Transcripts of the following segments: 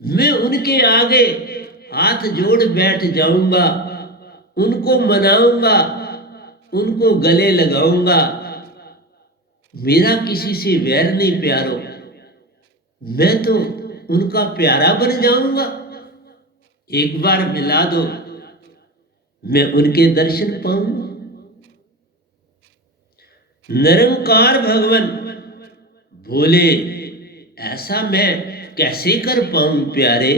मैं उनके आगे हाथ जोड़ बैठ जाऊंगा, उनको मनाऊंगा, उनको गले लगाऊंगा। मेरा किसी से वैर नहीं प्यारो, मैं तो उनका प्यारा बन जाऊंगा। एक बार मिला दो, मैं उनके दर्शन पाऊंगा। निरंकार भगवान बोले, ऐसा मैं कैसे कर पाऊं प्यारे,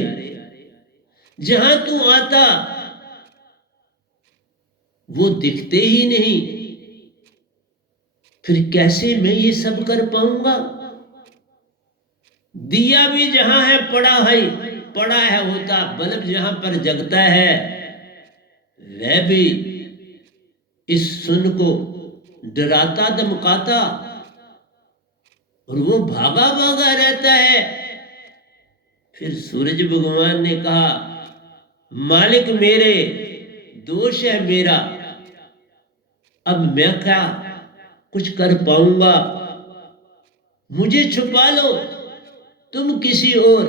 जहां तू आता वो दिखते ही नहीं, फिर कैसे मैं ये सब कर पाऊंगा। दिया भी जहां है पड़ा है होता, बल्ब जहां पर जगता है, वह भी इस सुन को डराता धमकाता, और वो भागा भागा रहता है। फिर सूरज भगवान ने कहा, मालिक मेरे, दोष है मेरा, अब मैं क्या कुछ कर पाऊंगा, मुझे छुपा लो तुम किसी और,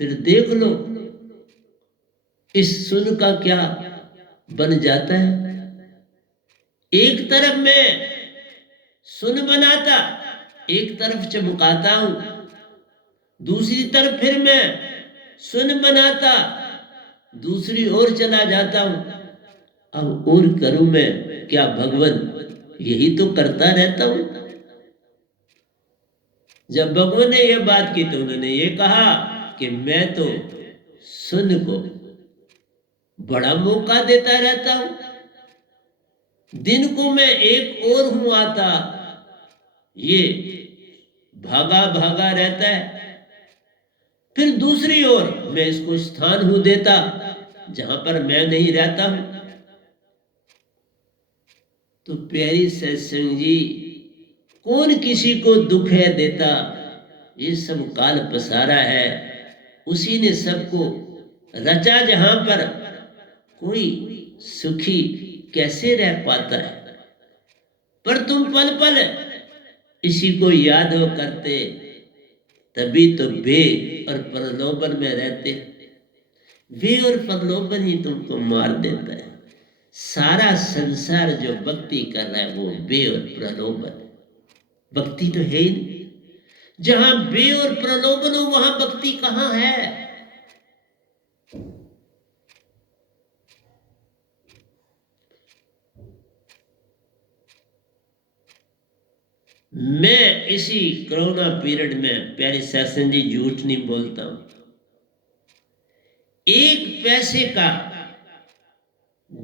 फिर देख लो इस सुन का क्या बन जाता है। एक तरफ मैं सुन बनाता, एक तरफ चमकाता हूं, दूसरी तरफ फिर मैं सुन बनाता, दूसरी ओर चला जाता हूं। अब और करूं मैं क्या भगवान, यही तो करता रहता हूं। जब भगवान ने यह बात की तो उन्होंने ये कहा कि मैं तो सुन को बड़ा मौका देता रहता हूं। दिन को मैं एक और हूं आता, ये भागा भागा रहता है। फिर दूसरी ओर मैं इसको स्थान हूं देता जहां पर मैं नहीं रहता हूं। तो प्यारी सत्संग जी, कौन किसी को दुख है देता, ये सब काल पसारा है। उसी ने सबको रचा, जहां पर कोई सुखी कैसे रह पाता है। पर तुम पल पल इसी को याद हो करते, तभी तो बे और प्रलोभन में रहते। वे और प्रलोभन ही तुमको मार देता है। सारा संसार जो भक्ति कर रहा है वो बे और प्रलोभन, भक्ति तो है ही नहीं। जहां बे और प्रलोभन हो वहां भक्ति कहां है। मैं इसी कोरोना पीरियड में प्यारे सत्संग जी झूठ नहीं बोलता हूं, एक पैसे का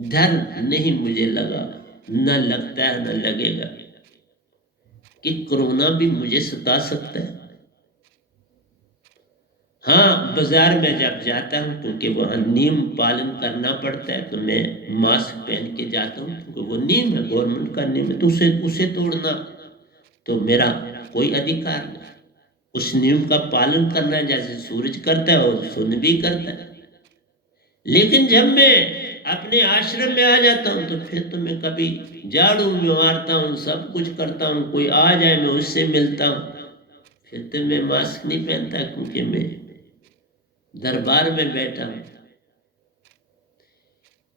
धन नहीं मुझे लगा, न लगता है न लगेगा कि कोरोना भी मुझे सता सकता है। हाँ, बाजार में जब जाता हूं क्योंकि वहां नियम पालन करना पड़ता है, तो मैं मास्क पहन के जाता हूं क्योंकि वो नियम है, गवर्नमेंट का नियम है। तो उसे तोड़ना तो मेरा कोई अधिकार नहीं। उस नियम का पालन करना जैसे सूरज करता है और सुन भी करता है। लेकिन जब मैं अपने आश्रम में आ जाता हूं तो फिर तो मैं कभी झाड़ू में मारता हूं, सब कुछ करता हूं, कोई आ जाए मैं उससे मिलता हूं, फिर तो मैं मास्क नहीं पहनता क्योंकि मैं दरबार में बैठा हूं।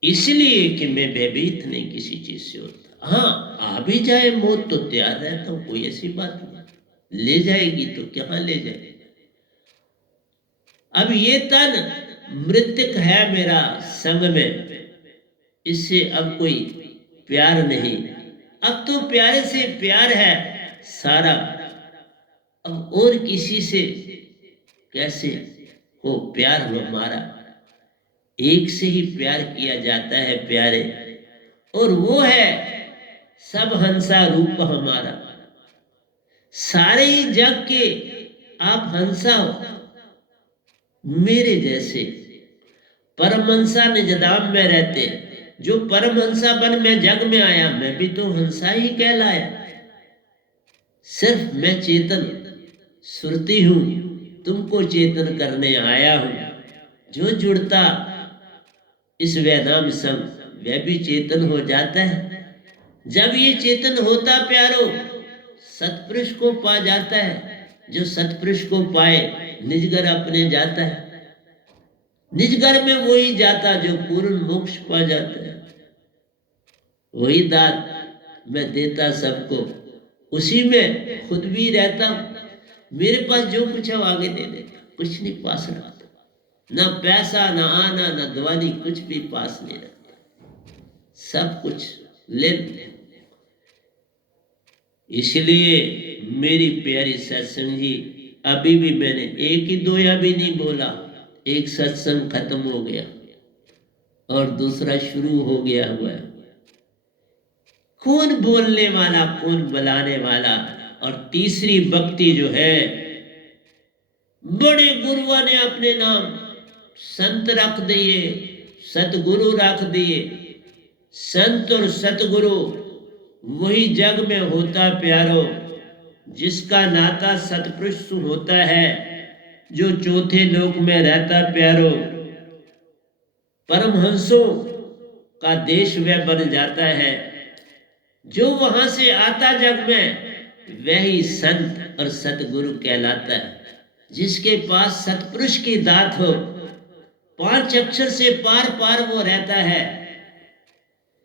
इसलिए कि मैं भयभीत नहीं किसी चीज से होता। हाँ, आ भी जाए मौत तो तैयार रहता हूं, कोई ऐसी बात नहीं। ले जाएगी तो क्या ले जाएगी। अब ये तन मृतक है मेरा संग में, इससे अब कोई प्यार नहीं। अब तो प्यारे से प्यार है सारा, अब और किसी से कैसे हो प्यार हो हमारा। एक से ही प्यार किया जाता है प्यारे, और वो है सब हंसा रूप हमारा। सारे ही जग के आप हंसा हो मेरे जैसे। परमहंसा निजधाम में रहते, जो परमहंसा बन मैं जग में आया, मैं भी तो हंसा ही कहलाया। सिर्फ मैं चेतन सुरती हूं, तुमको चेतन करने आया हूं। जो जुड़ता इस वैनाम संग वह भी चेतन हो जाता है। जब ये चेतन होता प्यारो, सतपुरुष को पा जाता है। जो सतपुरुष को पाए निजगर अपने जाता है। निजगर में वही जाता जो पूर्ण मोक्ष पा जाता है। वही दात मैं देता सबको, उसी में खुद भी रहता हूं। मेरे पास जो कुछ है वो आगे दे देता, कुछ नहीं पास रखता, ना पैसा ना आना ना दवानी, कुछ भी पास नहीं रखता, सब कुछ ले। इसलिए मेरी प्यारी सत्संग जी, अभी भी मैंने एक ही दोया भी नहीं बोला, एक सत्संग खत्म हो गया और दूसरा शुरू हो गया हुआ है। कौन बोलने वाला, कौन बुलाने वाला। और तीसरी भक्ति जो है, बड़े गुरुओं ने अपने नाम संत रख दिए, सतगुरु रख दिए। संत और सतगुरु वही जग में होता प्यारो, जिसका नाता सतपुरुष से होता है, जो चौथे लोक में रहता प्यारो। परमहंसों का देश वह बन जाता है। जो वहां से आता जग में वही संत और सतगुरु कहलाता है। जिसके पास सतपुरुष की दात हो, 5 अक्षर से पार पार वो रहता है।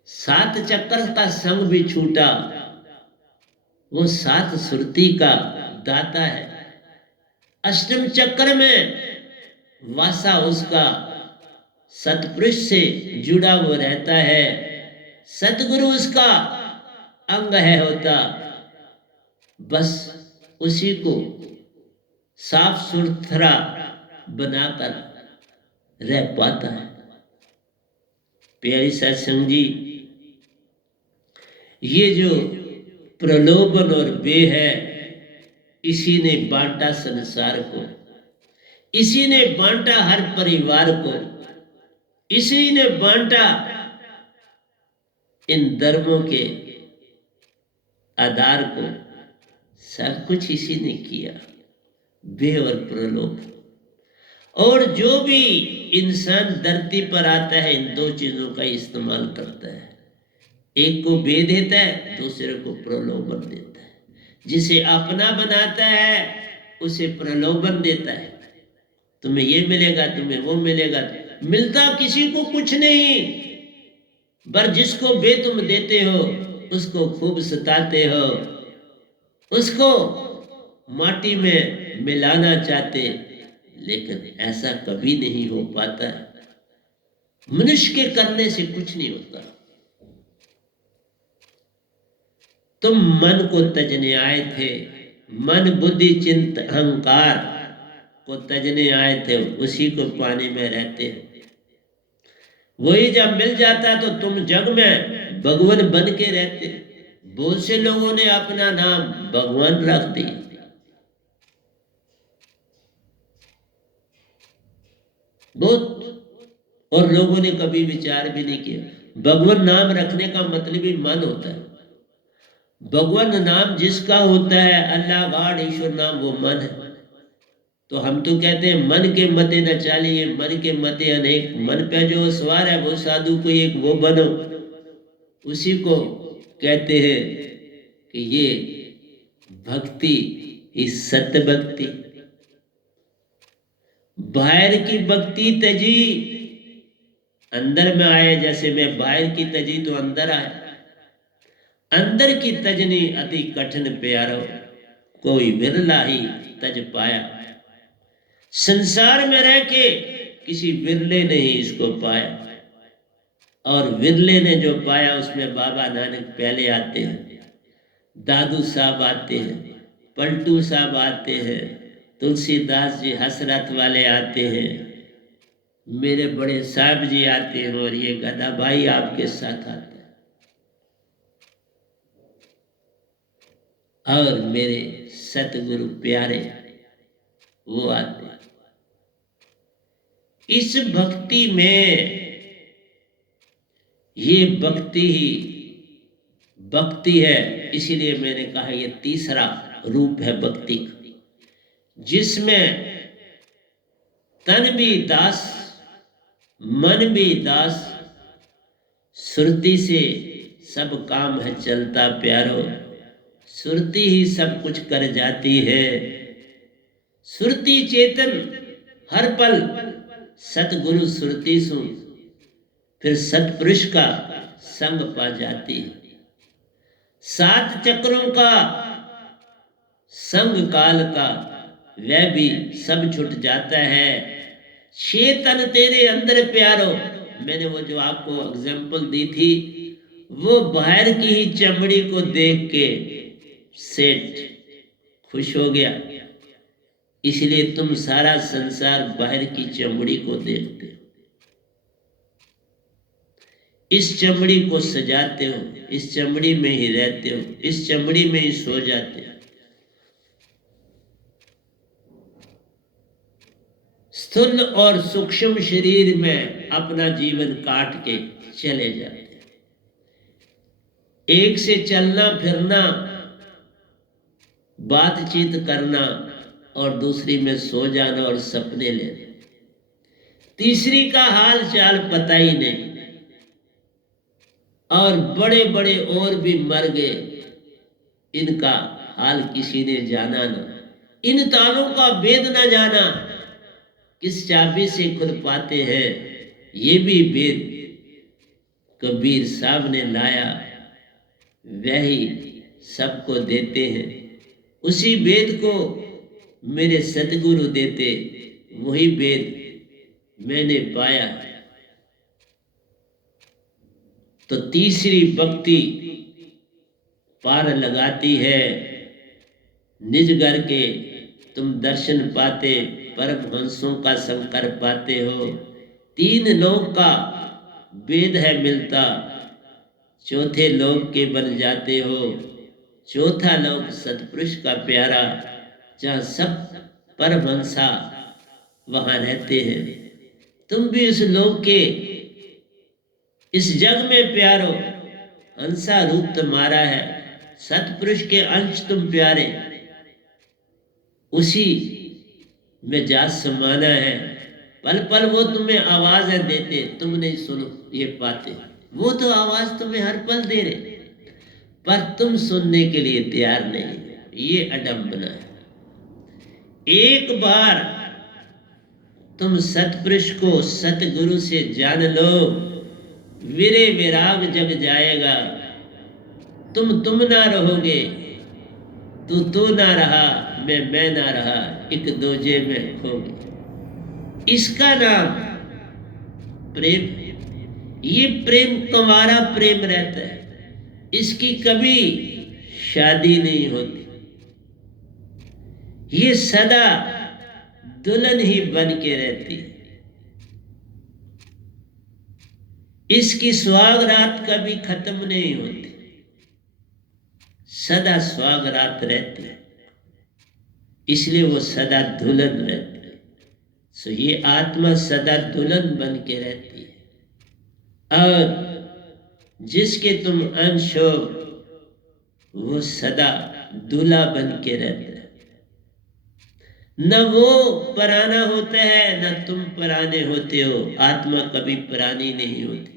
7 चक्कर का संग भी छूटा, वो 7 सुरती का दाता है। अष्टम चक्र में वासा उसका सतपुरुष से जुड़ा वो रहता है। सतगुरु उसका अंग है होता, बस उसी को साफ सुथरा बनाकर रह पाता है। प्यारी सत्संग जी, ये जो प्रलोभन और वे है, इसी ने बांटा संसार को, इसी ने बांटा हर परिवार को, इसी ने बांटा इन धर्मों के आधार को। सब कुछ इसी ने किया, वे और प्रलोभ। और जो भी इंसान धरती पर आता है, इन 2 चीजों का इस्तेमाल करता है। एक को बे देता है, दूसरे को प्रलोभन देता है। जिसे अपना बनाता है उसे प्रलोभन देता है, तुम्हें ये मिलेगा, तुम्हें वो मिलेगा। मिलता किसी को कुछ नहीं, पर जिसको बे तुम देते हो उसको खूब सताते हो, उसको माटी में मिलाना चाहते, लेकिन ऐसा कभी नहीं हो पाता। मनुष्य के करने से कुछ नहीं होता। तुम मन को तजने आए थे, मन बुद्धि चिंत अहंकार को तजने आए थे, उसी को पाने में रहते हैं। वही जब मिल जाता तो तुम जग में भगवान बन के रहते। बहुत से लोगों ने अपना नाम भगवान रख दिया। बहुत, और लोगों ने कभी विचार भी नहीं किया। भगवान नाम रखने का मतलब ही मन होता है। भगवान नाम जिसका होता है, अल्लाह गॉड ईश्वर नाम, वो मन है। तो हम तो कहते हैं मन के मते न चालिए, मन के मते अनेक। मन पे जो सवार है वो साधु को एक वो बनो, उसी को कहते हैं कि ये भक्ति, इस सत्य भक्ति। बाहर की भक्ति तजी, अंदर में आए। जैसे मैं बाहर की तजी तो अंदर आए। अंदर की तजनी अति कठिन प्यारो, कोई बिरला ही तज पाया। संसार में रह के किसी बिरले ने ही इसको पाया, और बिरले ने जो पाया उसमें बाबा नानक पहले आते हैं, दादू साहब आते हैं, पलटू साहब आते हैं, तुलसीदास जी हसरत वाले आते हैं, मेरे बड़े साहब जी आते हैं, और ये गदा भाई आपके साथ आते हैं, और मेरे सतगुरु प्यारे वो आते हैं। इस भक्ति में, ये भक्ति ही भक्ति है। इसीलिए मैंने कहा ये तीसरा रूप है भक्ति का, जिसमें तन भी दास, मन भी दास, सुरती से सब काम है चलता प्यारो। सुरती ही सब कुछ कर जाती है। सुरती चेतन हर पल सतगुरु सुरती सु, फिर सतपुरुष का संग पा जाती है। 7 चक्रों का संग काल का वह भी सब छूट जाता है। 6 तन तेरे अंदर प्यारो, मैंने वो जो आपको एग्जाम्पल दी थी वो बाहर की ही चमड़ी को देख के सेठ खुश हो गया, इसलिए तुम सारा संसार बाहर की चमड़ी को देखते हो, इस चमड़ी को सजाते हो, इस चमड़ी में ही रहते हो, इस चमड़ी में ही सो जाते हो। स्थूल और सूक्ष्म शरीर में अपना जीवन काट के चले जाते हैं। एक से चलना फिरना, बातचीत करना और दूसरी में सो जाना और सपने लेना, तीसरी का हाल चाल पता ही नहीं। और बड़े बड़े और भी मर गए, इनका हाल किसी ने जाना ना। इन तालों का वेद ना जाना, किस चाबी से खुल पाते हैं ये भी वेद कबीर साहब ने लाया, वही सबको देते हैं। उसी वेद को मेरे सतगुरु देते, वही वेद मैंने पाया। तो तीसरी भक्ति पार लगाती है, निज घर के तुम दर्शन पाते, परमहंसों का संकर पाते हो। 3 लोक का वेद है मिलता, चौथे लोक के बन जाते हो। चौथा लोक सतपुरुष का प्यारा, जहाँ सब परमहंसा वहाँ रहते हैं। तुम भी उस लोक के, इस जग में प्यारो, हंसा रूप तुम्हारा है, सतपुरुष के अंश तुम प्यारे, उसी में जा समाना है। पल पल वो तुम्हें आवाजें देते, तुम नहीं सुनो ये पाते, वो तो आवाज तुम्हें हर पल दे रहे, पर तुम सुनने के लिए तैयार नहीं। ये अडंबना है। एक बार तुम सतपुरुष को सतगुरु से जान लो, विरे विराग जग जाएगा। तुम ना रहोगे, तू ना रहा, मैं ना रहा, एक दूजे में खो गए। इसका नाम प्रेम। ये प्रेम कंवारा प्रेम रहता है, इसकी कभी शादी नहीं होती, ये सदा दुल्हन ही बन के रहती है। इसकी सुहाग रात कभी खत्म नहीं होती, सदा सुहाग रात रहती है, इसलिए वो सदा दुल्हन रहती है। सो ये आत्मा सदा दुल्हन बन के रहती है, और जिसके तुम अंश हो वो सदा दूल्हा बन के रहता है। न वो पराना होता है, न तुम पराने होते हो। आत्मा कभी परानी नहीं होती,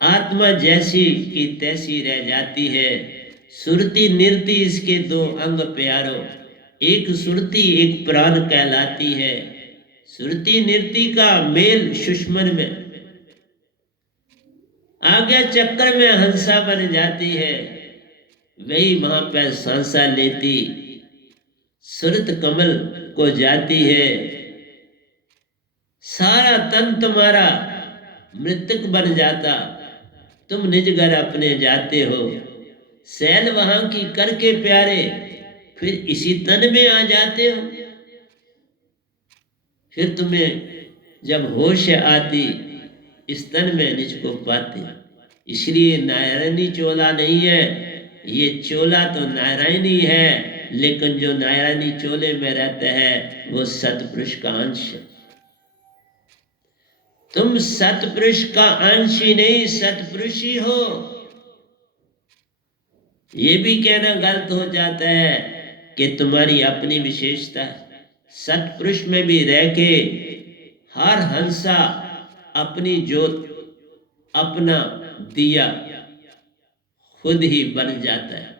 आत्मा जैसी की तैसी रह जाती है। सुरती निरती इसके 2 अंग प्यारो, एक सुरती एक प्राण कहलाती है। सुरती निरती का मेल सुषमन में, आगे चक्कर में हंसा बन जाती है, वही वहां पर सांसा लेती, सुरत कमल को जाती है। सारा तन तुम्हारा मृतक बन जाता, तुम निज घर अपने जाते हो। सैल वहां की करके प्यारे, फिर इसी तन में आ जाते हो। फिर तुम्हें जब होश आती, इस तन में निज को पाते। इसलिए नारायणी चोला नहीं है, ये चोला तो नारायणी है, लेकिन जो नारायणी चोले में रहता है वो सतपुरुष का अंश है। तुम सतपुरुष का अंश ही नहीं, सतपुरुष ही हो। ये भी कहना गलत हो जाता है कि तुम्हारी अपनी विशेषता है। सतपुरुष में भी रह के हर हंसा अपनी ज्योत, अपना दिया खुद ही बन जाता है।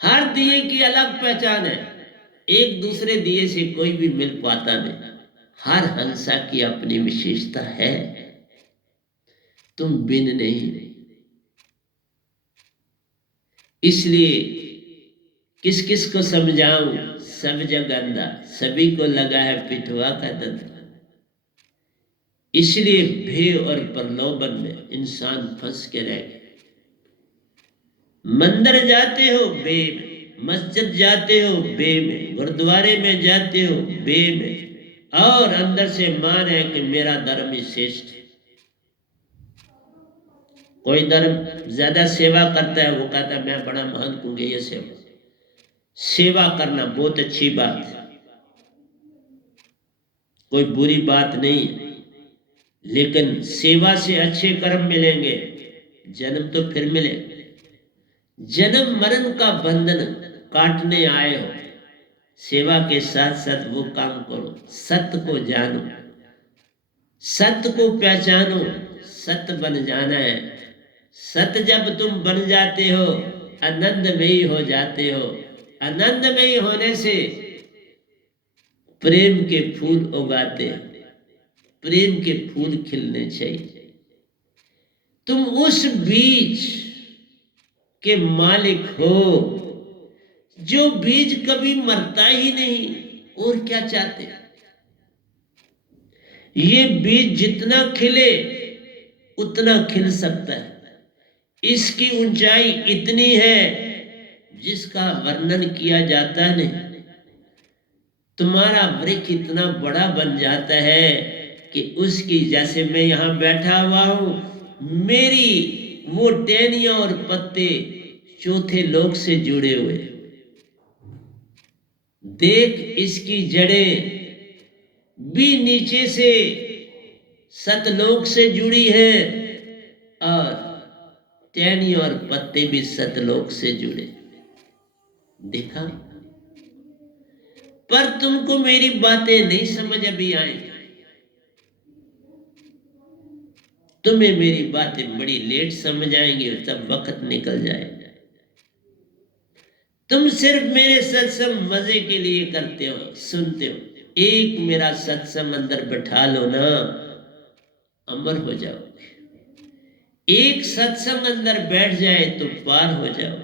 हर दिए की अलग पहचान है, एक दूसरे दिए से कोई भी मिल पाता नहीं। हर हंसा की अपनी विशेषता है, तुम बिन नहीं। इसलिए किस किस को समझाऊं, सब जग अंधा, सभी को लगा है पिटुआ का धंधा। इसलिए भय और प्रलोभन में इंसान फंस के रह गया। मंदिर जाते हो बे में, मस्जिद जाते हो बे में, गुरुद्वारे में जाते हो बे में, और अंदर से मान है कि मेरा धर्म ही श्रेष्ठ है। कोई धर्म ज्यादा सेवा करता है, वो कहता है मैं बड़ा महान हूँ। ये सेवा करना बहुत अच्छी बात है, कोई बुरी बात नहीं, लेकिन सेवा से अच्छे कर्म मिलेंगे, जन्म तो फिर मिलेगा। जन्म मरण का बंधन काटने आए हो, सेवा के साथ साथ वो काम करो। सत्य को जानो, सत्य को पहचानो, सत्य बन जाना है। सत्य जब तुम बन जाते हो, आनंदमयी हो जाते हो। आनंदमयी होने से प्रेम के फूल उगाते, प्रेम के फूल खिलने चाहिए। तुम उस बीज के मालिक हो, जो बीज कभी मरता ही नहीं। और क्या चाहते? ये बीज जितना खिले उतना खिल सकता है। इसकी ऊंचाई इतनी है जिसका वर्णन किया जाता नहीं। तुम्हारा वृक्ष इतना बड़ा बन जाता है कि उसकी, जैसे मैं यहां बैठा हुआ हूं, मेरी वो टहनियां और पत्ते चौथे लोक से जुड़े हुए। देख, इसकी जड़ें भी नीचे से सतलोक से जुड़ी है, और टहनी और पत्ते भी सतलोक से जुड़े। देखा? पर तुमको मेरी बातें नहीं समझ अभी आएंगी। तुम्हें मेरी बातें बड़ी लेट समझ आएंगी, तब वक्त निकल जाएगा। तुम सिर्फ मेरे सत्संग मजे के लिए करते हो, सुनते हो। एक मेरा सत्संग अंदर बैठा लो ना, अमर हो जाओगे। एक सत्संग अंदर बैठ जाए तो पार हो जाओ।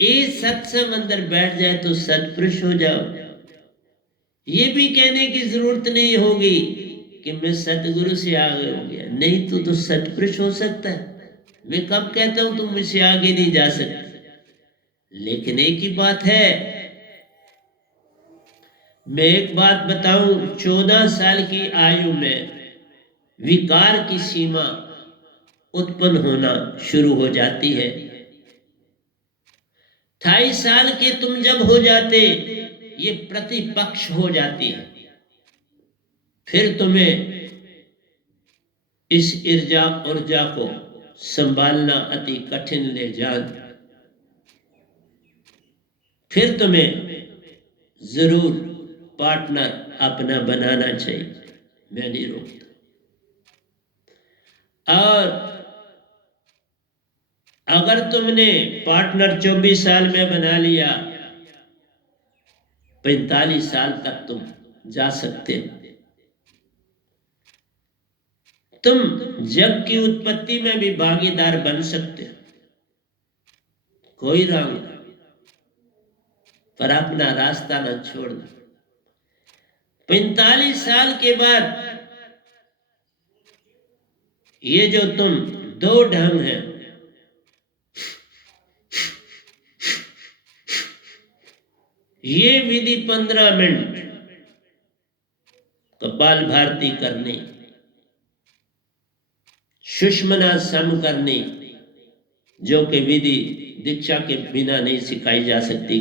एक सत्संग अंदर बैठ जाए तो सत्पुरुष हो जाओ। ये भी कहने की जरूरत नहीं होगी कि मैं सतगुरु से आगे हो गया। नहीं तो सत्पुरुष हो सकता है। मैं कब कहता हूं तुम मुझसे आगे नहीं जा सकते, लेकिन एक ही बात है, मैं एक बात बताऊं, 14 साल की आयु में विकार की सीमा उत्पन्न होना शुरू हो जाती है। 28 साल के तुम जब हो जाते, ये प्रतिपक्ष हो जाती है। फिर तुम्हें इस ऊर्जा को संभालना अति कठिन ले जान। फिर तुम्हें जरूर पार्टनर अपना बनाना चाहिए, मैं नहीं रोकता। और अगर तुमने पार्टनर 24 साल में बना लिया, 45 साल तक तुम जा सकते हो। तुम जग की उत्पत्ति में भी भागीदार बन सकते हो, कोई रंग, पर अपना रास्ता न छोड़ना। 45 साल के बाद ये जो तुम दो ढंग है, ये विधि 15 मिनट कपाल भारती करनी, सुषमना सम करनी, जो कि विधि दीक्षा के बिना नहीं सिखाई जा सकती।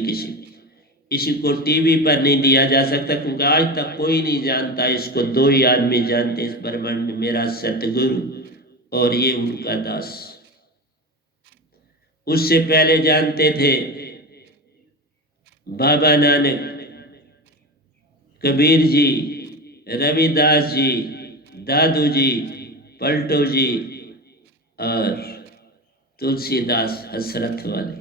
किसी को टीवी पर नहीं दिया जा सकता, क्योंकि आज तक कोई नहीं जानता इसको। 2 ही आदमी जानते इस ब्रह्मांड में, मेरा सतगुरु और ये उनका दास। उससे पहले जानते थे बाबा नानक, कबीर जी, रविदास जी, दादू जी, पलटो जी और तुलसीदास हसरत वाले।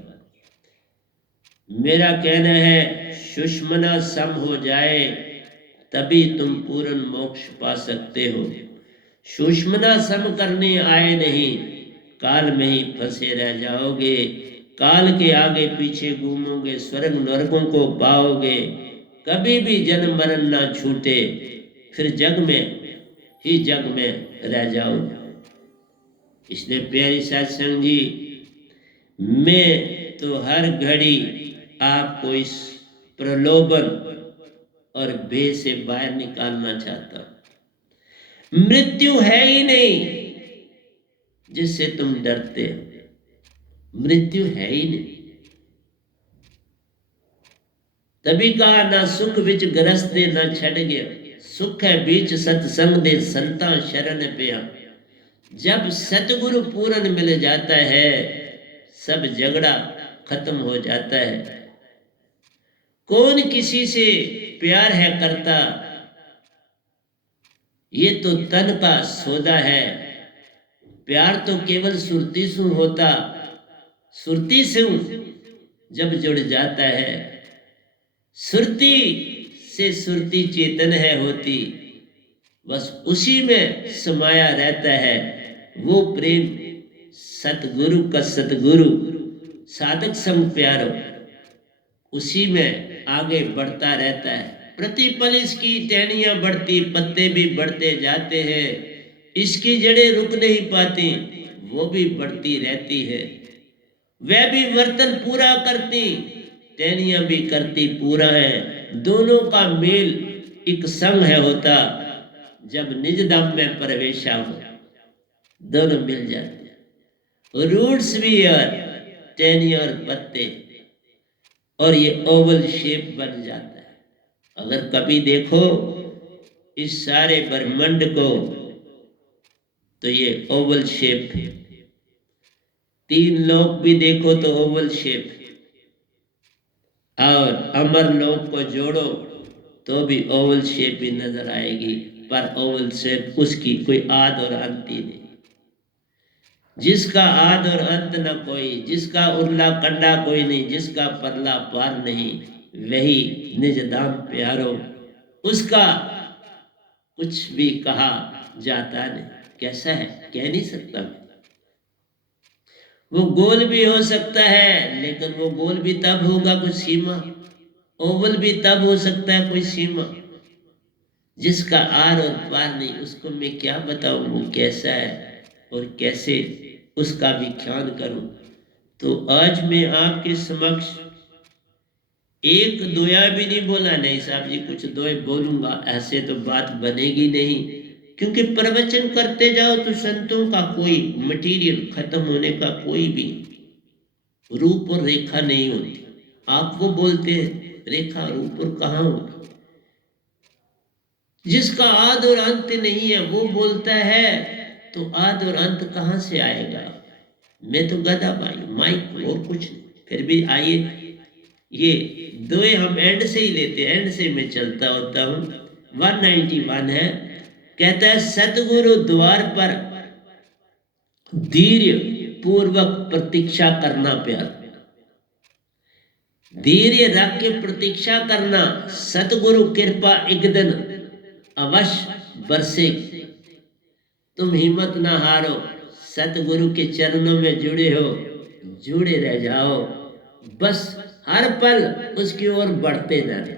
मेरा कहना है सुषमना सम हो जाए तभी तुम पूर्ण मोक्ष पा सकते हो। सुषमना सम करने आए नहीं, काल में ही फंसे रह जाओगे। काल के आगे पीछे घूमोगे, स्वर्ग नरकों को पाओगे, कभी भी जन्म मरण ना छूटे, फिर जग में रह जाओगे। इसलिए प्यारी सत्संग जी, मैं तो हर घड़ी आपको इस प्रलोभन और भय से बाहर निकालना चाहता हूं। मृत्यु है ही नहीं जिससे तुम डरते हो, मृत्यु है ही नहीं। तभी कहा ना सुख विच गरसते ना छड़ गया, सुख है बीच सत्संग दे संता शरण पिया। जब सतगुरु पूर्ण मिल जाता है, सब झगड़ा खत्म हो जाता है। कौन किसी से प्यार है करता, ये तो तन का सौदा है। प्यार तो केवल सुरती से होता, सुरती से जब जुड़ जाता है, सुरती से सुरती चेतन है होती, बस उसी में समाया रहता है वो प्रेम। सतगुरु का सतगुरु साधक संग प्यारो, उसी में आगे बढ़ता रहता है। प्रतिपल इसकी टहनियां बढ़ती, पत्ते भी बढ़ते जाते हैं, इसकी जड़ें रुक नहीं पाती, वो भी बढ़ती रहती है। वह भी वर्तन पूरा करती, टहनियां भी करती पूरा है। दोनों का मेल एक संग है होता, जब निज धाम में प्रवेशा हो, दोनों मिल जाते हैं। रूट्स भी और टहनियां और पत्ते, और ये ओवल शेप बन जाता है। अगर कभी देखो इस सारे ब्रह्मांड को, तो ये ओवल शेप है। तीन लोक भी देखो तो ओवल शेप, और अमर लोक को जोड़ो तो भी ओवल शेप ही नजर आएगी, पर ओवल शेप उसकी कोई आद और अंत ही नहीं। जिसका आद और अंत न कोई, जिसका उरला कंडा कोई नहीं, जिसका परला पार नहीं, वही निज धाम प्यारो। उसका कुछ भी कहा जाता नहीं। कैसा है कह नहीं सकता। वो गोल भी हो सकता है, लेकिन वो गोल भी तब होगा कुछ सीमा, ओवल भी तब हो सकता है कोई सीमा। जिसका आर और पार नहीं, उसको मैं क्या बताऊं वो कैसा है और कैसे उसका विख्यान करूं। तो आज मैं आपके समक्ष एक दोया भी नहीं बोला, नहीं साहब जी कुछ दोए बोलूंगा, ऐसे तो बात बनेगी नहीं। क्योंकि प्रवचन करते जाओ तो संतों का कोई मटेरियल खत्म होने का कोई भी रूप और रेखा नहीं होती। आप वो बोलते हैं रेखा रूप और कहाँ होती। जिसका आद और अंत नहीं है वो बोलता है, तो आद और अंत कहाँ से आएगा। मैं तो गधा भाई, माइक और कुछ नहीं। फिर भी आइए ये दोए हम एंड से ही लेते हैं, एंड से मैं चलता होता हूँ। 191 है, कहता है सतगुरु द्वार पर धीर्य पूर्वक प्रतीक्षा करना प्यार। धैर्य रख के प्रतीक्षा करना, सतगुरु कृपा एक दिन अवश्य बरसे। तुम हिम्मत ना हारो, सतगुरु के चरणों में जुड़े हो, जुड़े रह जाओ। बस हर पल उसकी ओर बढ़ते जाने।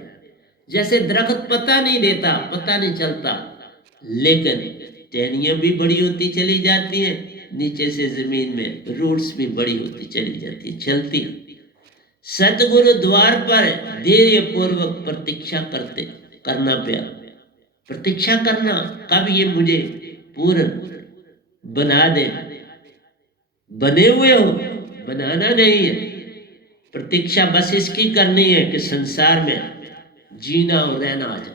जैसे दरख्त पता नहीं देता, पता नहीं चलता, लेकिन टहनियां भी बड़ी होती चली जाती हैं, नीचे से जमीन में रूट्स भी बड़ी होती चली जाती है, चलती। सतगुरु द्वार पर धैर्य पूर्वक प्रतीक्षा करना प्यार। प्रतीक्षा करना कब ये मुझे पूर्ण बना दे। बने हुए हो, बनाना नहीं है। प्रतीक्षा बस इसकी करनी है कि संसार में जीना और रहना आ जाए।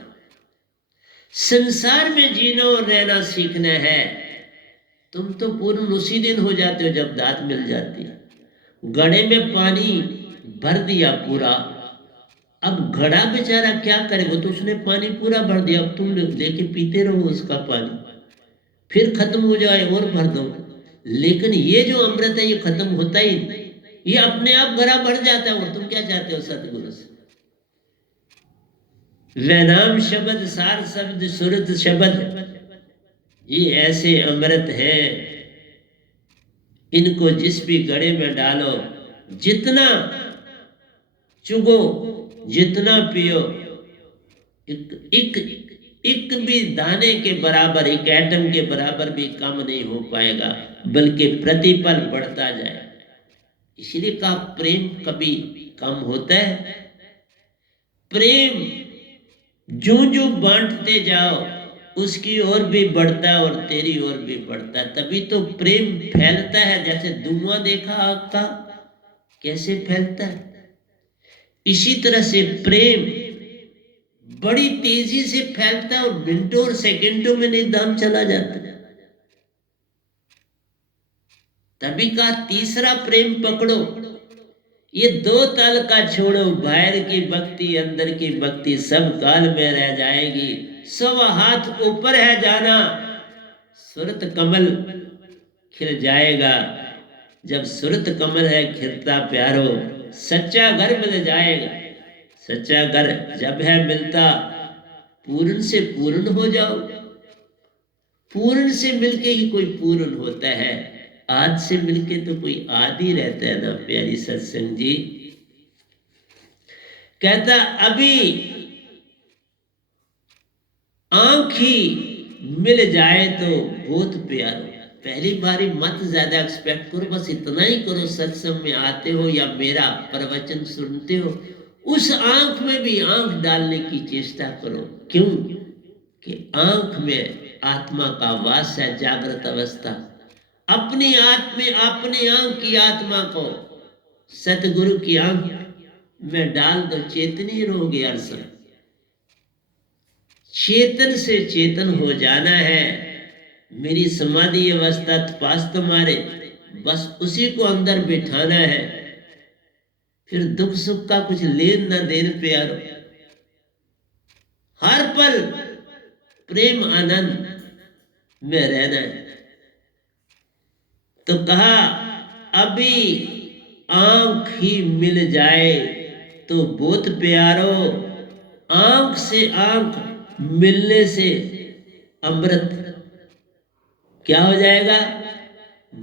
संसार में जीना और रहना सीखना है। तुम तो पूर्ण उसी दिन हो जाते हो जब दात मिल जाती है। घड़े में पानी भर दिया पूरा, अब घड़ा बेचारा क्या करे, वो तो उसने पानी पूरा भर दिया, अब तुम लेके पीते रहो उसका पानी, फिर खत्म हो जाए और भर दो। लेकिन ये जो अमृत है ये खत्म होता ही नहीं। ये अपने आप गरा बढ़ जाता है। और तुम क्या चाहते हो सतगुरु से? वैनाम शब्द, सार शब्द, सुरत शब्द, ये ऐसे अमृत हैं, इनको जिस भी गड़े में डालो, जितना चुगो, जितना पियो, एक भी दाने के बराबर, एक एटम के बराबर भी कम नहीं हो पाएगा, बल्कि प्रतिपल बढ़ता जाए। इसलिए कहा प्रेम कभी कम होता है। प्रेम जो जो बांटते जाओ उसकी ओर भी बढ़ता है और तेरी ओर भी बढ़ता है। तभी तो प्रेम फैलता है। जैसे धुआं देखा आग का कैसे फैलता है, इसी तरह से प्रेम बड़ी तेजी से फैलता है और मिनटों और सेकंडों में निदान चला जाता है। तभी कहा तीसरा प्रेम पकड़ो, ये दो तल का छोड़ो, बाहर की भक्ति अंदर की भक्ति सब काल में रह जाएगी। 100 हाथ ऊपर है जाना, सुरत कमल खिल जाएगा। जब सुरत कमल है खिलता प्यारो, सच्चा घर मिल जाएगा। सच्चा घर जब है मिलता, पूर्ण से पूर्ण हो जाओ। पूर्ण से मिलके ही कोई पूर्ण होता है, आज से मिलके तो कोई आदि रहता है ना प्यारी सत्संग जी। कहता अभी आंख ही मिल जाए तो बहुत प्यारो। पहली बारी मत ज्यादा एक्सपेक्ट करो, बस इतना ही करो, सत्संग में आते हो या मेरा प्रवचन सुनते हो, उस आंख में भी आंख डालने की चेष्टा करो। क्यों कि आंख में आत्मा का वास है, जागृत अवस्था। अपनी अपने आंख की आत्मा को सतगुरु की आंख में डाल दो, चेतनी रहोगे। अर्सन चेतन से चेतन हो जाना है। मेरी समाधि अवस्था पास तुम्हारे, बस उसी को अंदर बिठाना है। फिर दुख सुख का कुछ लेन न देन प्यारो, हर पल प्रेम आनंद में रहना है। तो कहा अभी आंख ही मिल जाए तो बहुत प्यारो। आंख से आंख मिलने से अमृत क्या हो जाएगा?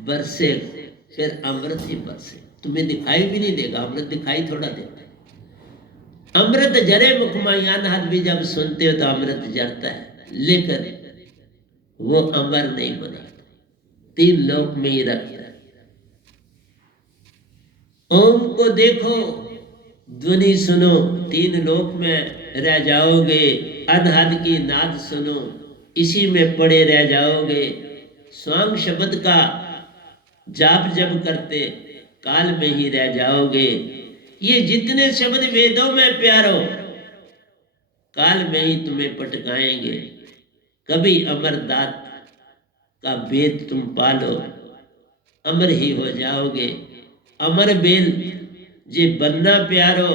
बरसे, फिर अमृत ही बरसे। तुम्हें दिखाई भी नहीं देगा, अमृत दिखाई थोड़ा देता है। अमृत जरे मुखमायान हाथ भी जब सुनते हो तो अमृत जरता है, लेकिन वो अमर नहीं बना, 3 लोक में ही रखता है। ओम को देखो, ध्वनि सुनो, 3 लोक में रह जाओगे। अनहद की नाद सुनो, इसी में पड़े रह जाओगे। स्वांग शब्द का जाप जब करते काल में ही रह जाओगे। ये जितने शब्द वेदों में प्यारो, काल में ही तुम्हें पटकाएंगे। कभी अमरदात का वेद तुम पालो, अमर ही हो जाओगे। अमर बेल जे बनना प्यारो,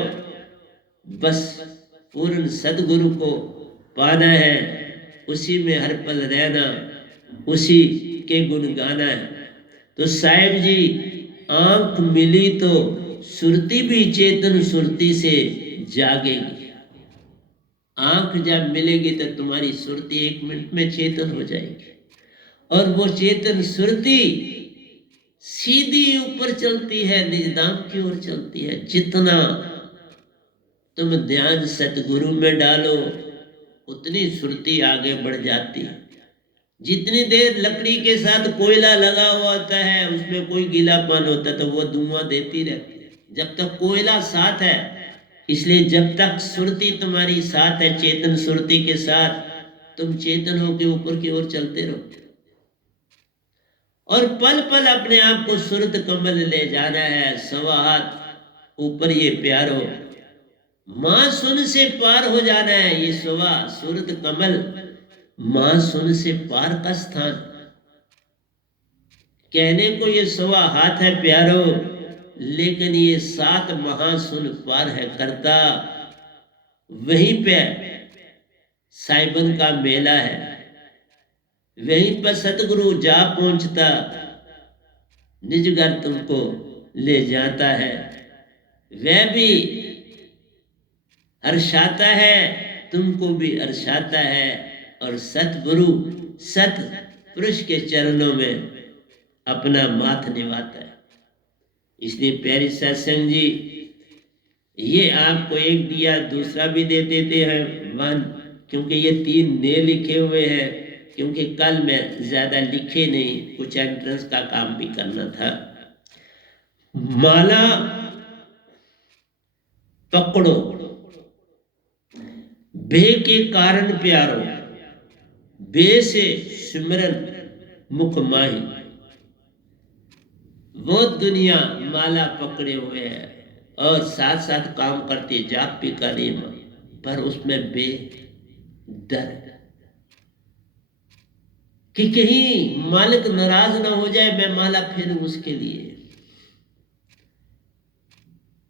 बस पूर्ण सदगुरु को पाना है, उसी में हर पल रहना, उसी के गुण गाना है। तो साहिब जी, आंख मिली तो सुरती भी चेतन सुरती से जागेगी। आंख जब मिलेगी तो तुम्हारी सुरती 1 मिनट में चेतन हो जाएगी, और वो चेतन सुरती सीधी ऊपर चलती है, निजधाम की ओर चलती है। जितना तुम ध्यान सतगुरु में डालो, उतनी सुरती आगे बढ़ जाती है। जितनी देर लकड़ी के साथ कोयला लगा हुआ होता है, उसमें कोई गीलापन होता है तो वो धुआं देती रहती है, जब तक कोयला साथ है। इसलिए जब तक सुरती तुम्हारी साथ है, चेतन सुरती के साथ, तुम चेतन होकर ऊपर की ओर चलते रहो, और पल पल अपने आप को सुरत कमल ले जाना है। 100 हाथ ऊपर ये प्यारो, मां सुन से पार हो जाना है। ये 100 सुरत कमल मां सुन से पार का स्थान। कहने को ये 100 हाथ है प्यारो, लेकिन ये 7 महासुन पार है करता। वहीं पे साइबन का मेला है, वहीं पर सतगुरु जा पहुंचता, निज घर तुमको ले जाता है, वह भी हर्षाता है, तुमको भी हर्षाता है। और सतगुरु सत पुरुष के चरणों में अपना माथ निभाता है। इसलिए प्यारी सत्संग जी, ये आपको एक दिया, दूसरा भी दे देते हैं वन, क्योंकि ये 3 ने लिखे हुए हैं, क्योंकि कल मैं ज्यादा लिखे नहीं, कुछ एंट्रेंस का काम भी करना था। माला पकड़ो, बे के कारण प्यारो, बे से सिमरन मुख माही। वो दुनिया माला पकड़े हुए है और साथ साथ काम करती, जाप भी कर रही, पर उसमें बे डर कि कहीं मालिक नाराज ना हो जाए, मैं माला फेरूं उसके लिए।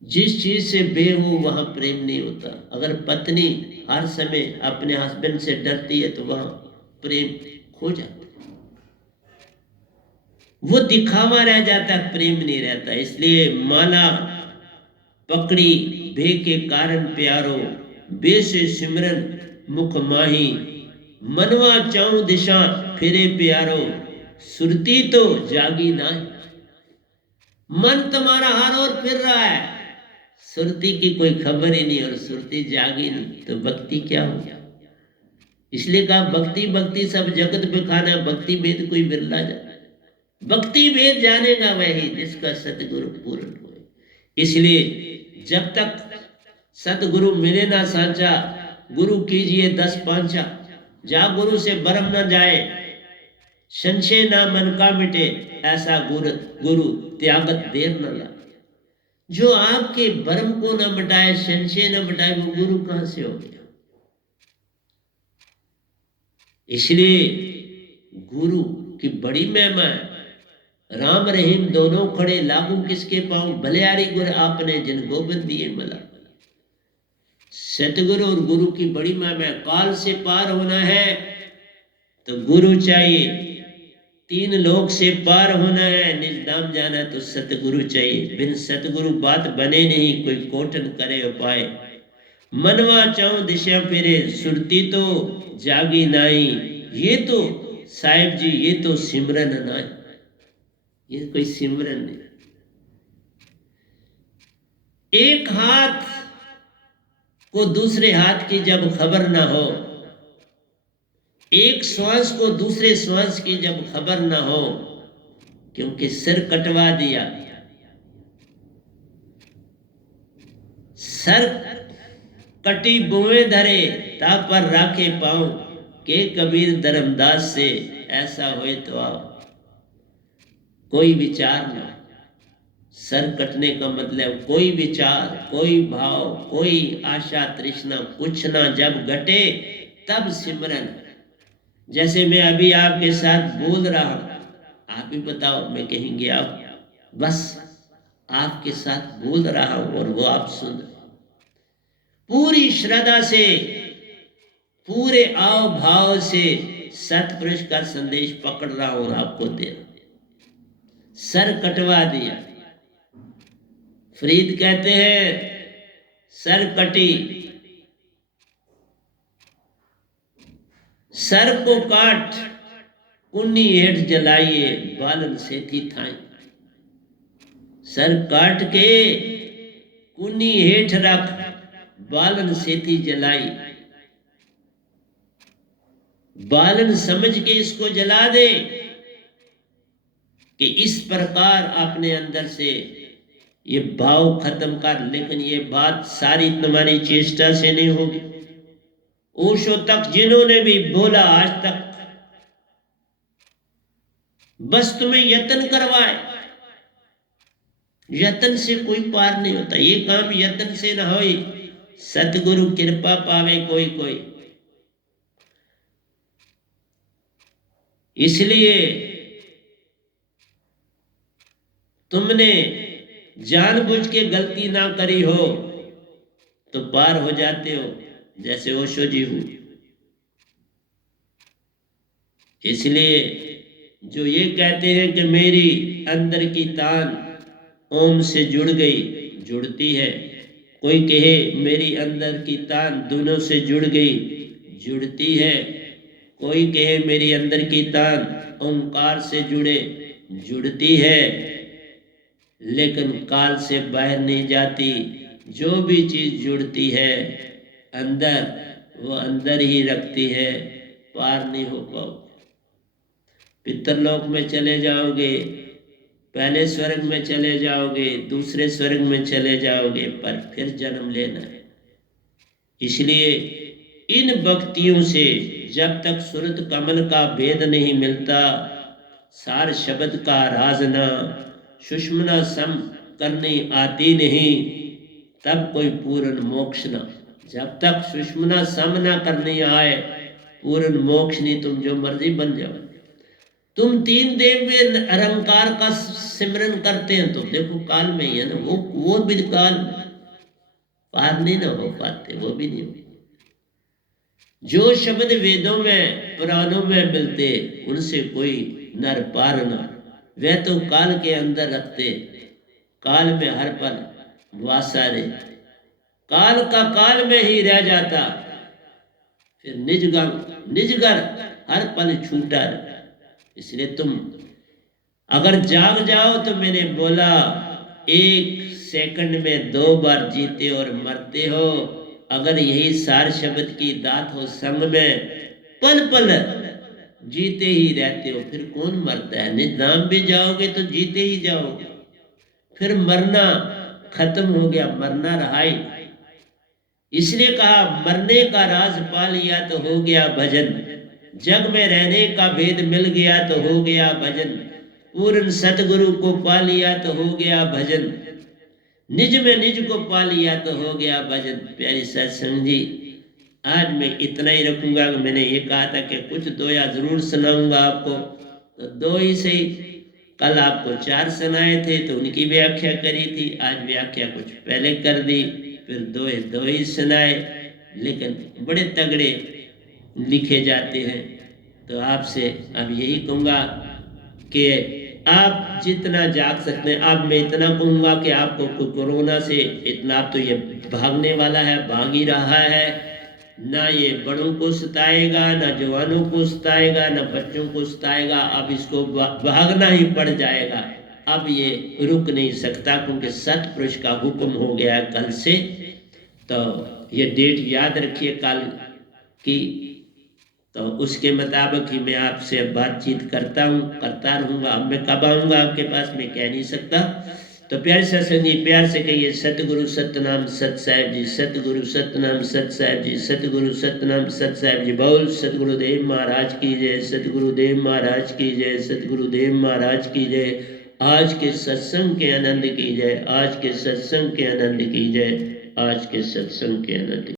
जिस चीज से बे हो वहां प्रेम नहीं होता। अगर पत्नी हर समय अपने हस्बैंड से डरती है तो वहां प्रेम खो जाता है, वो दिखावा रह जाता है, प्रेम नहीं रहता। इसलिए माला पकड़ी बे के कारण प्यारो, बे से सिमरन मुख माही। मनवा चाऊ दिशा फिरे प्यारो, सुरती तो जागी ना। मन तुम्हारा हर ओर फिर रहा है, सुरती की कोई खबर ही नहीं, और सुरती जागी नहीं तो भक्ति क्या हो। इसलिए कहा भक्ति भक्ति सब जगत बिखाना, भक्ति भेद कोई बिरला जाए। भक्ति भेद जानेगा वही जिसका सतगुरु पूर्ण हो। इसलिए जब तक सतगुरु मिले ना सांचा, गुरु कीजिए 10 पांचा। जा गुरु से भरम न जाए, संशय ना मन का मिटे, ऐसा गुरु त्यागत देर न लाए। जो आपके भरम को न मिटाए, संशय न मिटाए, वो गुरु कहां से हो गया। इसलिए गुरु की बड़ी महिमा है। राम रहीम दोनों खड़े, लागू किसके पांव, भलियारी गुर आपने जिन गोविंद दिए मला। सतगुरु और गुरु की बड़ी महिमा है। काल से पार होना है तो गुरु चाहिए, 3 लोक से पार होना है, निज धाम जाना है तो सतगुरु चाहिए। बिन सतगुरु बात बने नहीं, कोई कोटन करे उपाय। मनवा चाऊ दिशा फिरे, सुरती तो जागी नाई। ये तो साहिब जी, ये तो सिमरन नाई, ये कोई सिमरन नहीं। एक हाथ को दूसरे हाथ की जब खबर ना हो, एक श्वास को दूसरे श्वास की जब खबर ना हो, क्योंकि सिर कटवा दिया, सर कटी बुए धरे, ता पर राखे पाऊं, के कबीर धर्मदास से ऐसा होए तो आओ। कोई विचार ना, सर कटने का मतलब कोई विचार, कोई भाव, कोई आशा तृष्णा कुछ ना जब घटे तब सिमरन। जैसे मैं अभी आपके साथ बोल रहा हूं, आप ही बताओ मैं कहीं गया, बस आपके साथ बोल रहा हूं और वो आप सुन रहे, पूरी श्रद्धा से, पूरे आव भाव से सतपुरुष का संदेश पकड़ रहा हूं और आपको दे रहा हूं। सर कटवा दिया, फरीद कहते हैं सर कटी, सर को काट कुन्नी हेठ जलाइए, बालन सेती थाई। सर काट के कुन्नी हेठ रख, बालन सेती जलाई। बालन समझ के इसको जला दे कि इस प्रकार अपने अंदर से ये भाव खत्म कर। लेकिन ये बात सारी तुम्हारी चेष्टा से नहीं होगी। ओशो तक जिन्होंने भी बोला आज तक, बस तुम्हें यत्न करवाए। यत्न से कोई पार नहीं होता, ये काम यत्न से ना होई, सतगुरु कृपा पावे कोई कोई। इसलिए तुमने जानबूझ के गलती ना करी हो तो पार हो जाते हो, जैसे ओशो जी हूं। इसलिए जो ये कहते हैं कि मेरी अंदर की तान, ओम से जुड़ गई, जुड़ती है। कोई कहे मेरी अंदर की तान दोनों से जुड़ गई, जुड़ती है। कोई कहे मेरी अंदर की तान ओंकार से जुड़े, जुड़ती है। लेकिन काल से बाहर नहीं जाती। जो भी चीज जुड़ती है अंदर, वो अंदर ही रखती है, पार नहीं हो पाओ। पितरलोक में चले जाओगे, पहले स्वर्ग में चले जाओगे, दूसरे स्वर्ग में चले जाओगे, पर फिर जन्म लेना है। इसलिए इन भक्तियों से जब तक सुरत कमल का भेद नहीं मिलता, सार शब्द का राजना सुषमना सम करनी आती नहीं, तब कोई पूर्ण मोक्ष न। जब तक सुषमना सम ना करनी आए, पूर्ण मोक्ष नहीं। तुम जो मर्जी बन जाओ। तुम तीन देव में निरंकार का सिमरन करते हैं तो देखो काल में ही है ना, वो भी काल पार नहीं ना हो पाते, वो भी नहीं हो। जो शब्द वेदों में पुराणों में मिलते, उनसे कोई नर पार न। वे तो काल के अंदर रखते, काल में हर पल वासा रे, काल का काल में ही रह जाता। फिर निज घर हर पल छूटा। इसलिए तुम अगर जाग जाओ तो मैंने बोला, एक सेकंड में 2 बार जीते और मरते हो। अगर यही सार शब्द की दात हो संग में, पल पल जीते ही रहते हो। फिर कौन मरता है? निदाम भी जाओगे तो जीते ही जाओगे। फिर मरना खत्म हो गया, मरना रहा ही। इसलिए कहा मरने का राज पा लिया तो हो गया भजन, जग में रहने का भेद मिल गया तो हो गया भजन, पूर्ण सतगुरु को पा लिया तो हो गया भजन, निज में निज को पा लिया तो हो गया भजन। प्यारी सत्संग जी, आज मैं इतना ही रखूंगा। मैंने ये कहा था कि कुछ दोया जरूर सुनाऊंगा आपको, तो 2 ही सही। कल आपको 4 सुनाए थे तो उनकी व्याख्या करी थी, आज व्याख्या कुछ पहले कर दी, फिर 2 ही सुनाए, लेकिन बड़े तगड़े लिखे जाते हैं। तो आपसे अब यही कहूँगा कि आप जितना जाग सकते हैं। अब मैं इतना कहूँगा कि आपको कोरोना से इतना, आप तो ये भागने वाला है, भाग ही रहा है ना। ये बड़ों को सताएगा, ना जवानों को सताएगा, ना बच्चों को सताएगा। अब इसको भागना ही पड़ जाएगा। अब ये रुक नहीं सकता, क्योंकि सतपुरुष का हुक्म हो गया कल से। तो ये डेट याद रखिए कल की, तो उसके मुताबिक ही मैं आपसे बातचीत करता रहूँगा। अब मैं कब आऊँगा आपके पास मैं कह नहीं सकता। तो प्यारे सत्संग जी, प्यार से कहिए सतगुरु सतनाम सत साहिब जी, सतगुरु सतनाम सत साहिब जी, सतगुरु सतनाम सत साहिब जी। बोल सतगुरुदेव महाराज की जय, सतगुरुदेव महाराज की जय, सतगुरुदेव महाराज की जय। आज के सत्संग के आनंद की जय, आज के सत्संग के आनंद की जय, आज के सत्संग के आनंद।